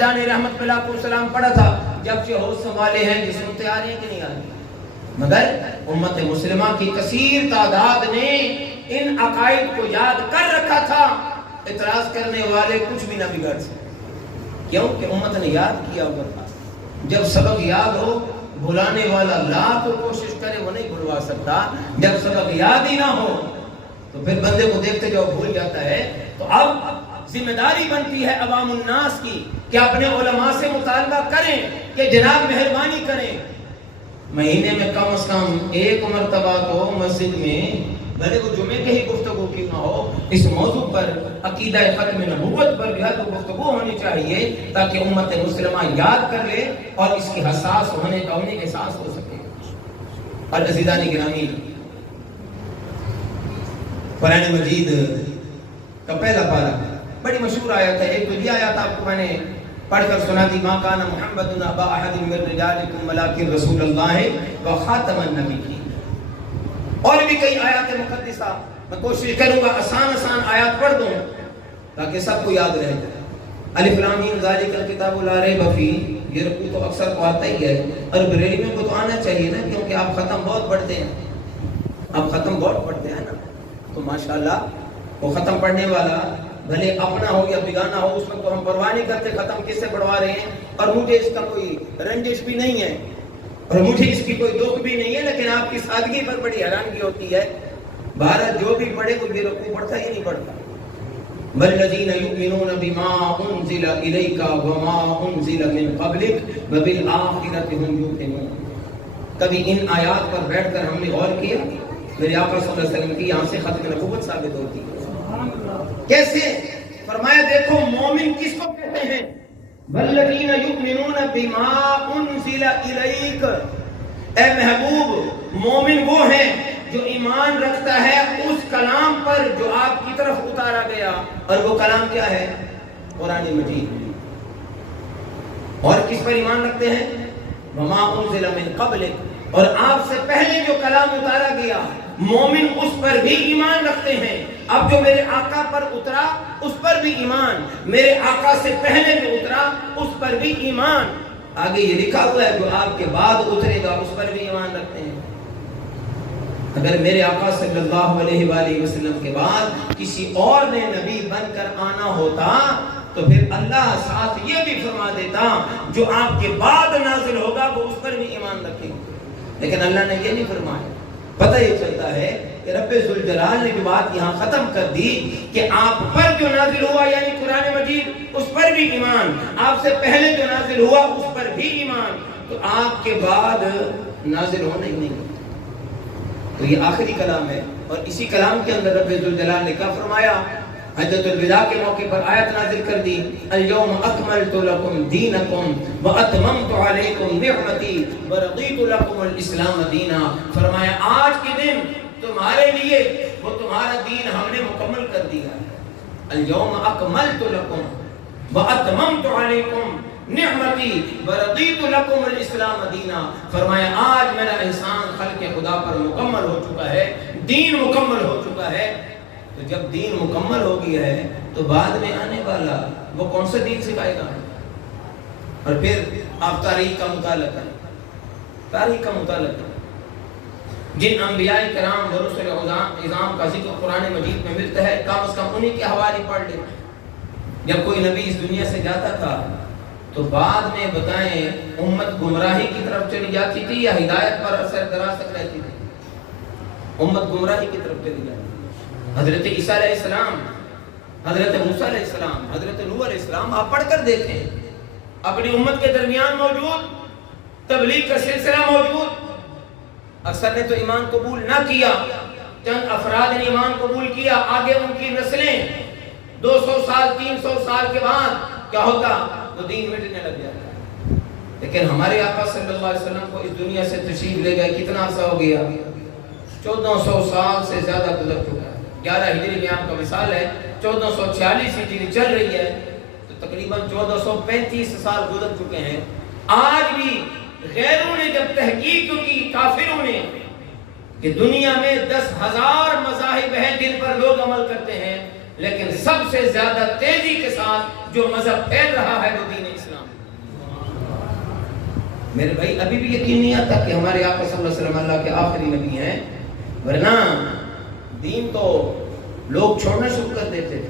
جان رحمت اللہ کو سلام پڑھا تھا، جب سے ہوش سنبھالے ہیں یہ سنتے آ رہے ہیں کہ نہیں آ رہے؟ مگر امت مسلمہ کی کثیر تعداد نے ان عقائد کو یاد کر رکھا تھا، اعتراض کرنے والے کچھ بھی نہ بگڑ سکے، کیوں کہ امت نے یاد کیا ہوا تھا۔ جب سبق یاد ہو، بھلانے والا لاکھ کوشش کرے وہ نہیں بھلوا سکتا۔ جب سبق یاد ہی نہ ہو تو پھر بندے کو دیکھتے جو بھول جاتا ہے۔ تو اب ذمہ داری بنتی ہے عوام الناس کی کہ اپنے علماء سے مطالبہ کریں کہ جناب مہربانی کریں، مہینے میں کم از کم ایک مرتبہ تو مسجد میں بھلے وہ جمعے کے ہی گفتگو کیوں نہ ہو، اس موضوع پر عقیدہ ختم نبوت پر جو گفتگو ہونی چاہیے تاکہ امت مسلمہ یاد کر لے اور اس کی حساس ہونے کا انہیں احساس ہو سکے۔ اور عزیزان گرامی، قرآن مجید کا پہلا پارہ بڑی مشہور آیت ہے، ایک تو یہ آیت آپ کو میں نے پڑھ کر سنا دی، ما کان محمد ابا احد من رجالکم ولکن رسول اللہ وخاتم النبیین۔ اور بھی کئی آیات مقدسہ میں کوشش کروں گا آسان آیات پڑھ دوں تاکہ سب کو یاد رہ جائے۔ الف لام میم ذالک الکتاب لا ریب فیہ، یہ رکوع تو اکثر کو آتا ہی ہے، اور بریلویوں کو تو آنا چاہیے نا، کیونکہ آپ ختم بہت پڑھتے ہیں، آپ ختم بہت پڑھتے ہیں نا، تو ماشاءاللہ وہ ختم پڑھنے والا بھلے اپنا ہو یا بیگانہ ہو، اس میں تو ہم پرواہ نہیں کرتے ختم کس سے پڑھوا رہے ہیں، اور مجھے اس کا کوئی رنجش بھی نہیں ہے اور مجھے اس کی کوئی دکھ بھی نہیں ہے، لیکن آپ کی سادگی پر بڑی حیرانگی ہوتی ہے۔ بھارت جو بھی پڑھے کوئی بے رکوع پڑھتا ہی نہیں پڑھتا۔ والذین یؤمنون بما انزل الیک وما انزل من قبلک وبالآخرۃ هم یوقنون۔ کبھی ان آیات پر بیٹھ کر ہم نے غور کیا؟ میرے آقا صلی اللہ علیہ وسلم کی یہاں سے ختم نبوت ثابت ہوتی ہے۔ کیسے؟ فرمایا دیکھو مومن کس کو کہتے ہیں؟ والذین یؤمنون بما انزل الیک، اے محبوب مومن وہ ہیں جو ایمان رکھتا ہے اس کلام پر جو آپ کی طرف اتارا گیا، اور وہ کلام کیا ہے؟ قرآن مجید۔ اور کس پر ایمان رکھتے ہیں؟ وما انزل من قبلک، اور آپ سے پہلے جو کلام اتارا گیا مومن اس پر بھی ایمان رکھتے ہیں۔ اب جو میرے آقا پر اترا اس پر بھی ایمان، میرے آقا سے پہلے جو اترا اس پر بھی ایمان، آگے یہ لکھا ہوا ہے جو آپ کے بعد اترے گا اس پر بھی ایمان رکھتے ہیں۔ اگر میرے آقا صلی اللہ علیہ وآلہ وسلم کے بعد کسی اور نے نبی بن کر آنا ہوتا تو پھر اللہ ساتھ یہ بھی فرما دیتا جو آپ کے بعد نازل ہوگا وہ اس پر بھی ایمان رکھیں گے، لیکن اللہ نے یہ نہیں فرمایا۔ پتہ یہ چلتا ہے کہ رب ذوالجلال نے جو بات یہاں ختم کر دی کہ آپ پر جو نازل ہوا یعنی قرآن مجید اس پر بھی ایمان، آپ سے پہلے جو نازل ہوا اس پر بھی ایمان، تو آپ کے بعد نازل ہونا ہی نہیں۔ تو یہ آخری کلام ہے، اور اسی کلام کے اندر رب ذوالجلال نے کیا فرمایا؟ حجۃ الوداع کے موقع پر آیت نازل کر دی، اليوم اکملت لکم دینکم واتممت علیکم نعمتی ورضیت لکم الاسلام دینا۔ فرمایا آج کے دن تمہارے لیے وہ تمہارا دین ہم نے مکمل کر دیا ہے۔ اليوم اکملت لکم واتممت علیکم نعمتی ورضیت لکم الاسلام دینا۔ فرمایا آج میرا احسان خلق خدا پر مکمل ہو چکا ہے، دین مکمل ہو چکا ہے۔ تو جب دین مکمل ہو گیا ہے تو بعد میں آنے والا وہ کون سا دین سکھائے گا؟ اور پھر آپ تاریخ کا مطالعہ کریں، تاریخ کا مطالعہ کریں۔ جن انبیاء کرام و رسل اعظام کا ذکر قرآن مجید میں ملتا ہے کم از کم انہی کے حوالے پڑھ لیں۔ جب کوئی نبی اس دنیا سے جاتا تھا تو بعد میں بتائیں امت گمراہی کی طرف چلی جاتی تھی یا ہدایت پر اثر دراز تک رہتی تھی؟ امت گمراہی کی طرف چلی جاتی۔ حضرت عیسیٰ علیہ السلام، حضرت موسیٰ علیہ السلام، حضرت نوح علیہ السلام آپ پڑھ کر دیکھیں، اپنی امت کے درمیان موجود، تبلیغ کا سلسلہ موجود، اکثر نے تو ایمان قبول نہ کیا، چند افراد نے ایمان قبول کیا، آگے ان کی نسلیں 200 سال 300 سال کے بعد کیا ہوتا؟ وہ دین مٹنے لگ جاتا۔ لیکن ہمارے آقا صلی اللہ علیہ وسلم کو اس دنیا سے تشریف لے گئے کتنا عرصہ ہو گیا؟ 1400 سال سے زیادہ گزر چکا ہے۔ 11 ہجری میں آپ کا مثال ہے، 1446 ہجری چل رہی ہے، تو تقریباً 1435 سال گزر چکے ہیں۔ آج بھی غیروں نے جب تحقیق کی، کافروں نے، کہ دنیا میں 10,000 مذاہب ہیں جن پر لوگ عمل کرتے ہیں، لیکن سب سے زیادہ تیزی کے ساتھ جو مذہب پھیل رہا ہے وہ دین اسلام۔ میرے بھائی ابھی بھی یقین نہیں آتا کہ ہمارے آقا صلی اللہ علیہ وسلم اللہ کے آخری نبی ہیں، ورنہ دین تو لوگ چھوڑنا شروع کر دیتے تھے.